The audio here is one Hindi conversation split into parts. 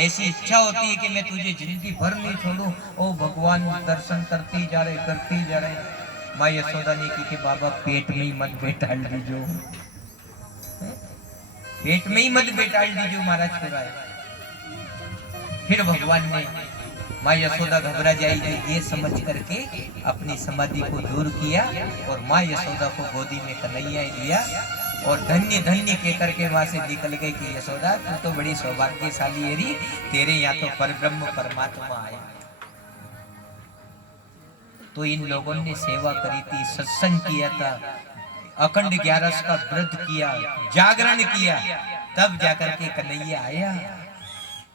ऐसी इच्छा होती है कि मैं तुझे जिंदगी भर नहीं छोड़ूं। ओ भगवान दर्शन करती जा रहे। माँ यशोदा ने की कि बाबा पेट में ही मत बैठाल दीजो, पेट में ही मत बैठाल दीजो, मारा छोरा है। फिर भगवान ने माँ यशोदा घबरा जाएगी ये समझ करके अपनी समाधि को दूर किया और माँ यशोदा को गोदी में कन्हैया लिया और धन्य धन्य कह करके वहां से निकल गए कि यशोदा तू तो बड़ी सौभाग्यशाली है री, तेरे यहाँ तो परब्रह्म परमात्मा आया। तो इन लोगों ने सेवा करी थी, सत्संग किया था, अखंड 11 का व्रत किया, जागरण किया, तब जाकर के कन्हैया आया।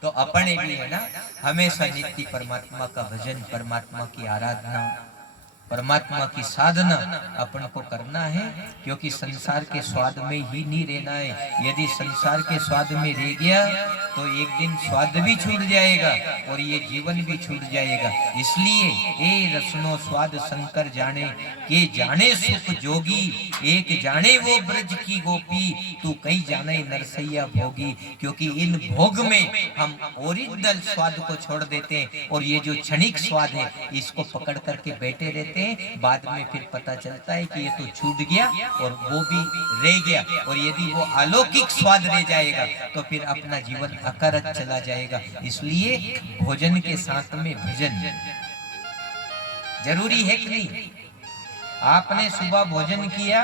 तो अपने भी है ना हमेशा नित्य परमात्मा का भजन, परमात्मा की आराधना, परमात्मा की साधना अपन को करना है, क्योंकि संसार के स्वाद में ही नहीं रहना है। यदि संसार के स्वाद में रह गया तो एक दिन स्वाद भी छूट जाएगा और ये जीवन भी छूट जाएगा। इसलिए ए रसनो स्वाद शंकर जाने, के जाने सुख जोगी, एक जाने वो ब्रज की गोपी, तू कहीं जाने नरसैया भोगी। क्योंकि इन भोग में हम ओरिजिनल स्वाद को छोड़ देते हैं और ये जो क्षणिक स्वाद है इसको पकड़ करके बैठे रहते हैं। बाद में फिर पता चलता है कि ये तो छूट गया और वो भी रह गया, और यदि वो अलौकिक स्वाद रह जाएगा तो फिर अपना जीवन अकारत चला जाएगा। इसलिए भोजन के साथ में भजन जरूरी है कि नहीं? आपने सुबह भोजन किया,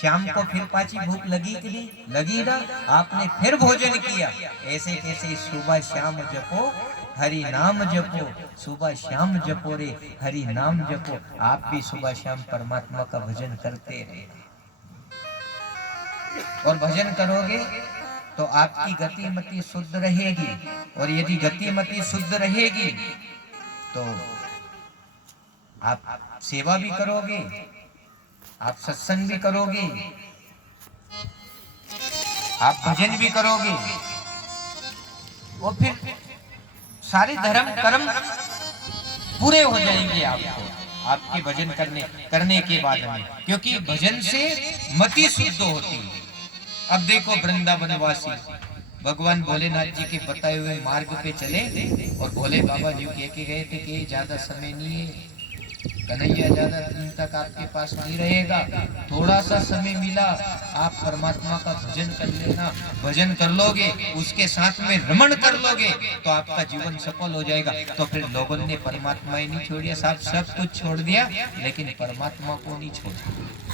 शाम को फिर पाची भूख लगी कि नहीं लगी ना, आपने फिर भोजन किया, ऐसे कैसे सुबह शाम जपो हरि नाम जपो, सुबह शाम जपो रे हरि नाम जपो। आप भी सुबह शाम परमात्मा का भजन करते रहे और भजन करोगे तो आपकी गतिमति शुद्ध रहेगी, और यदि गतिमति शुद्ध रहेगी तो आप सेवा भी करोगे, आप सत्संग भी करोगे, आप भजन भी करोगे, और फिर सारे धर्म कर्म पूरे हो जाएंगे आपको आपके भजन करने के बाद में, क्योंकि भजन से मति शुद्ध होती है। अब देखो वृंदावनवासी भगवान भोलेनाथ जी के बताए हुए मार्ग पे चले और भोले बाबा जी कह के गए थे कि ज्यादा समय नहीं है, कन्हैया ज्यादा दिन तक आपके पास नहीं रहेगा, थोड़ा सा समय मिला, आप परमात्मा का भजन कर लेना, भजन कर लोगे, उसके साथ में रमण कर लोगे तो आपका जीवन सफल हो जाएगा। तो फिर लोगों ने परमात्मा ही नहीं छोड़ दिया, सब कुछ छोड़ दिया, लेकिन परमात्मा को नहीं छोड़ा।